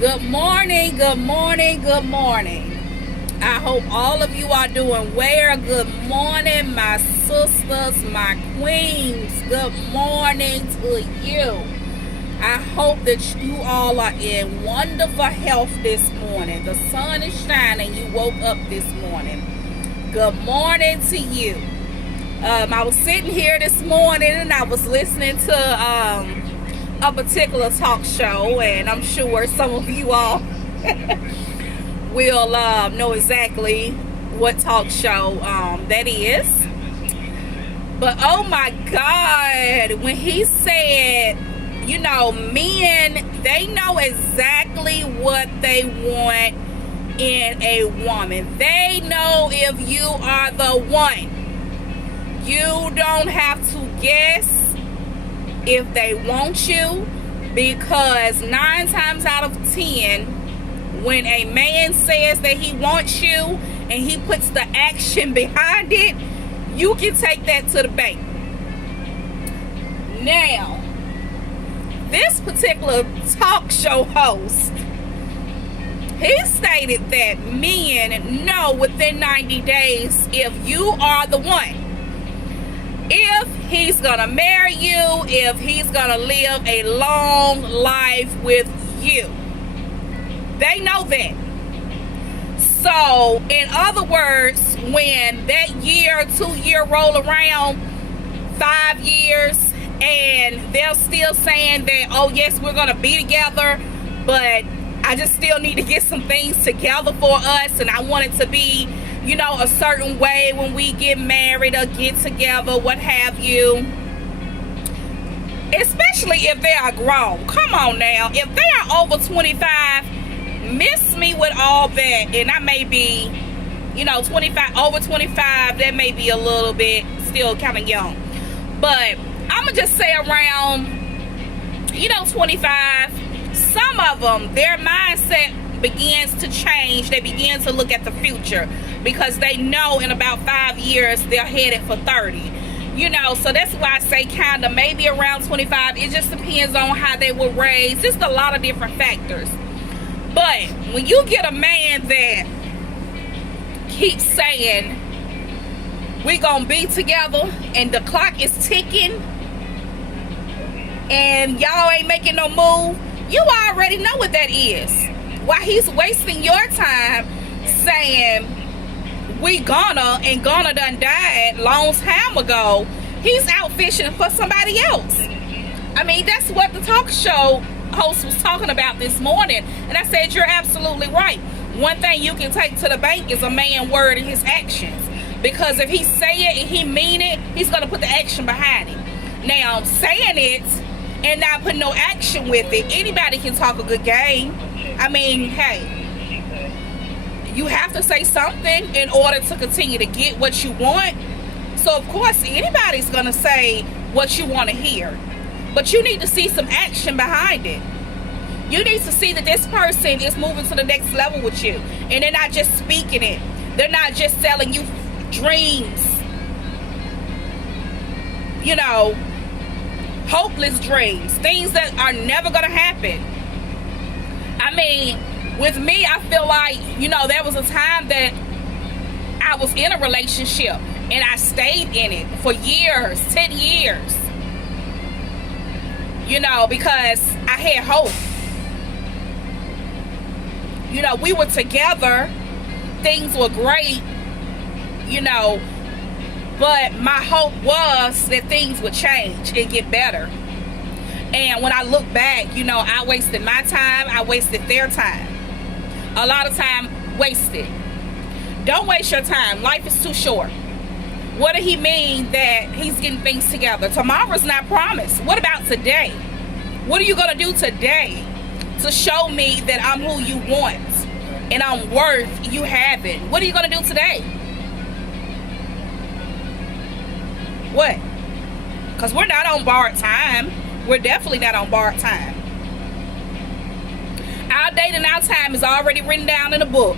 Good morning, good morning, good morning. I hope all of you are doing well. Good morning, my sisters, my queens. Good morning to you. I hope that you all are in wonderful health this morning. The sun is shining. You woke up this morning. Good morning to you. I was sitting here this morning and I was listening to a particular talk show, and I'm sure some of you all will know exactly what talk show that is. But oh my God, when he said, men, they know exactly what they want in a woman. They know if you are the one. You don't have to guess if they want you, because 9 times out of 10, when a man says that he wants you and he puts the action behind it, you can take that to the bank. Now, this particular talk show host, he stated that men know within 90 days if you are the one. If he's gonna marry you, if he's gonna live a long life with you. They know that. So, in other words, when that year, 2 year roll around, 5 years, and they're still saying that, oh yes, we're gonna be together, but I just still need to get some things together for us, and I want it to be, a certain way when we get married or get together, what have you. Especially if they are grown. Come on now. If they are over 25, miss me with all that. And I may be, 25, over 25, that may be a little bit still kind of young. But I'm going to just say around, 25, some of them, their mindset begins to change. They begin to look at the future because they know in about 5 years they're headed for 30. So that's why I say kind of maybe around 25. It just depends on how they were raised. Just a lot of different factors. But when you get a man that keeps saying we gonna be together and the clock is ticking and y'all ain't making no move, you already know what that is. Why he's wasting your time saying we gonna done died long time ago. He's out fishing for somebody else. I mean, that's what the talk show host was talking about this morning. And I said, you're absolutely right. One thing you can take to the bank is a man's word and his actions. Because if he say it and he mean it, he's gonna put the action behind it. Now, saying it and not putting no action with it, anybody can talk a good game. I mean, hey, you have to say something in order to continue to get what you want. So, of course, anybody's going to say what you want to hear. But you need to see some action behind it. You need to see that this person is moving to the next level with you. And they're not just speaking it. They're not just selling you dreams. Hopeless dreams. Things that are never going to happen. I mean, with me, I feel like, there was a time that I was in a relationship and I stayed in it for years, 10 years. Because I had hope. We were together. Things were great, but my hope was that things would change and get better. And when I look back, I wasted my time. I wasted their time. A lot of time wasted. Don't waste your time. Life is too short. What did he mean that he's getting things together? Tomorrow's not promised. What about today? What are you going to do today to show me that I'm who you want and I'm worth you having? What are you going to do today? What? Because we're not on borrowed time. We're definitely not on borrowed time. Our date and our time is already written down in a book.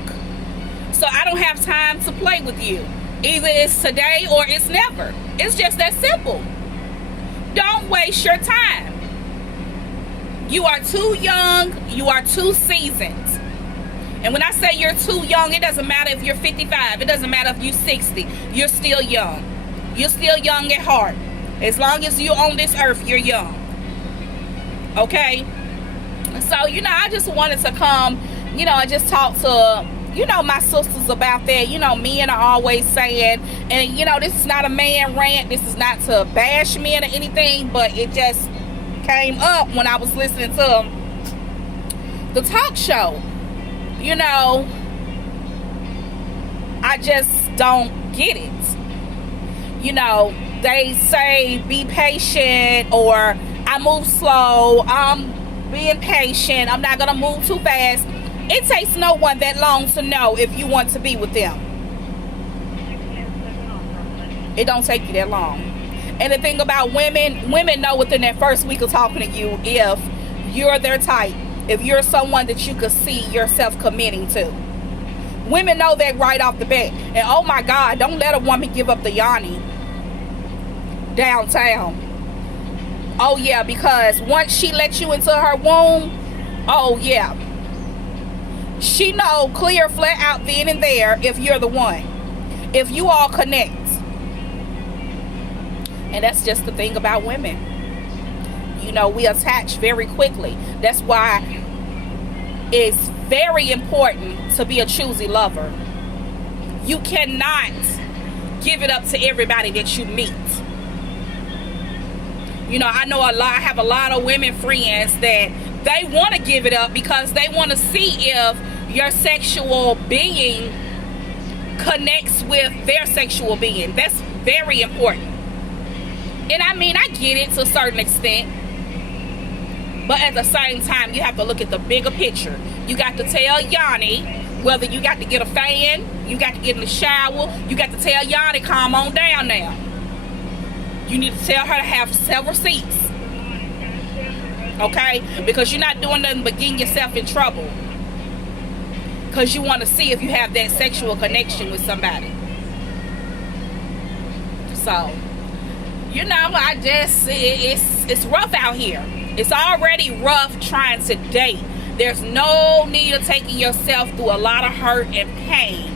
So I don't have time to play with you. Either it's today or it's never. It's just that simple. Don't waste your time. You are too young. You are too seasoned. And when I say you're too young, it doesn't matter if you're 55. It doesn't matter if you're 60. You're still young. You're still young at heart. As long as you're on this earth, you're young. Okay? So, I just wanted to come, and just talk to, my sisters about that. Men are always saying, and, this is not a man rant. This is not to bash men or anything, but it just came up when I was listening to the talk show. I just don't get it. They say be patient, or I move slow, I'm being patient, I'm not gonna move too fast. It takes no one that long to know if you want to be with them. It don't take you that long. And the thing about women know within that first week of talking to you if you're their type, if you're someone that you could see yourself committing to. Women know that right off the bat. And oh my God, don't let a woman give up the Yanni downtown. Oh yeah, because once she lets you into her womb, oh yeah, she know clear, flat out then and there if you're the one, if you all connect. And that's just the thing about women. We attach very quickly. That's why it's very important to be a choosy lover. You cannot give it up to everybody that you meet. I know I have a lot of women friends that they want to give it up because they want to see if your sexual being connects with their sexual being. That's very important. And I get it to a certain extent. But at the same time, you have to look at the bigger picture. You got to tell Yanni, whether you got to get a fan, you got to get in the shower, you got to tell Yanni, calm on down now. You need to tell her to have several seats. Okay? Because you're not doing nothing but getting yourself in trouble. Because you want to see if you have that sexual connection with somebody. So, it's rough out here. It's already rough trying to date. There's no need of taking yourself through a lot of hurt and pain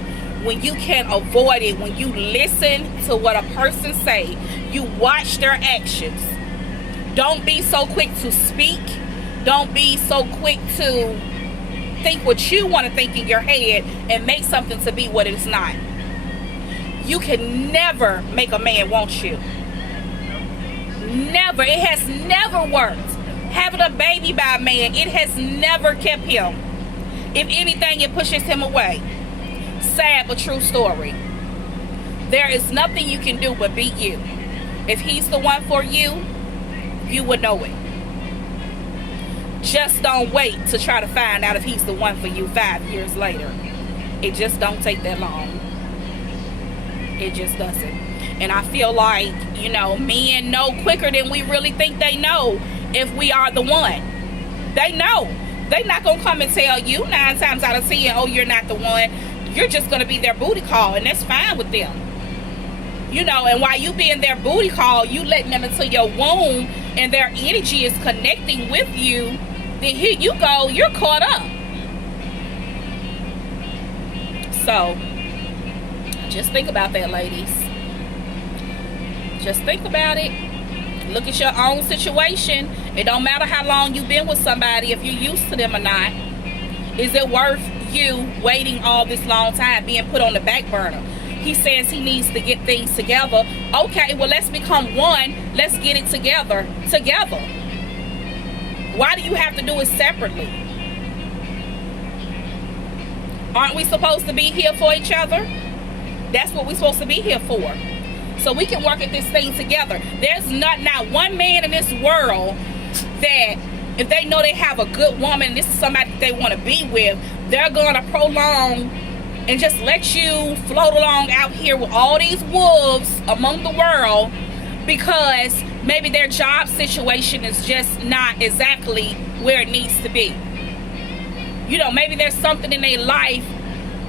when you can avoid it, when you listen to what a person say, you watch their actions. Don't be so quick to speak. Don't be so quick to think what you want to think in your head and make something to be what it's not. You can never make a man want you. Never. It has never worked. Having a baby by a man, it has never kept him. If anything, it pushes him away. Sad but true story. There is nothing you can do but be you. If he's the one for you, you would know it. Just don't wait to try to find out if he's the one for you 5 years later. It just don't take that long. It just doesn't. And I feel like, men know quicker than we really think they know if we are the one. They know. They're not going to come and tell you 9 times out of 10, oh, you're not the one. You're just going to be their booty call, and that's fine with them. And while you being their booty call, you letting them into your womb, and their energy is connecting with you, then here you go, you're caught up. So, just think about that, ladies. Just think about it. Look at your own situation. It don't matter how long you've been with somebody, if you're used to them or not. Is it worth you waiting all this long time, being put on the back burner? He says he needs to get things together. Okay, well, let's become one. Let's get it together. Why do you have to do it separately? Aren't we supposed to be here for each other? That's what we're supposed to be here for. So we can work at this thing together. There's not one man in this world that, if they know they have a good woman, this is somebody that they want to be with, they're going to prolong and just let you float along out here with all these wolves among the world because maybe their job situation is just not exactly where it needs to be. Maybe there's something in their life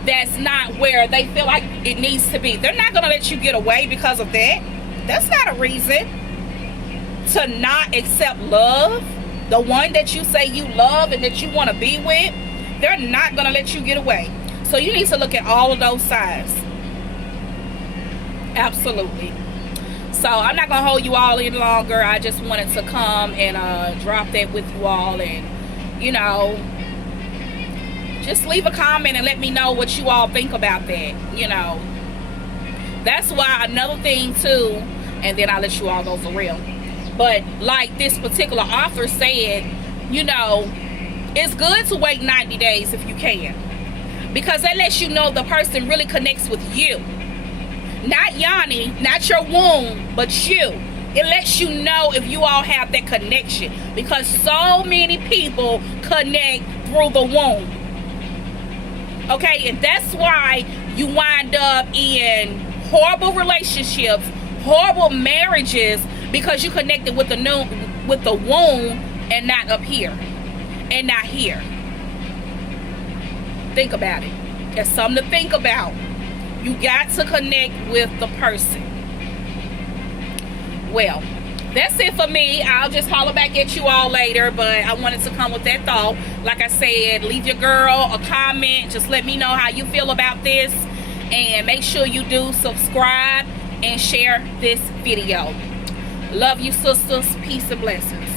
that's not where they feel like it needs to be. They're not going to let you get away because of that. That's not a reason to not accept love. the one that you say you love and that you want to be with, they're not going to let you get away. So you need to look at all of those sides. Absolutely. So I'm not going to hold you all any longer. I just wanted to come and drop that with you all, and, you know, just leave a comment and let me know what you all think about that. You know, that's why another thing too, and then I'll let you all go for real. But like this particular author said, you know, it's good to wait 90 days if you can, because that lets you know the person really connects with you. Not Yanni, not your womb, but you. It lets you know if you all have that connection, because so many people connect through the womb. Okay, and that's why you wind up in horrible relationships, horrible marriages, because you connected with the womb and not up here and not here. Think about it. It's something to think about. You got to connect with the person. Well, that's it for me. I'll just holler back at you all later, but I wanted to come with that thought. Like I said, leave your girl a comment. Just let me know how you feel about this, and make sure you do subscribe and share this video. Love you, sisters. Peace and blessings.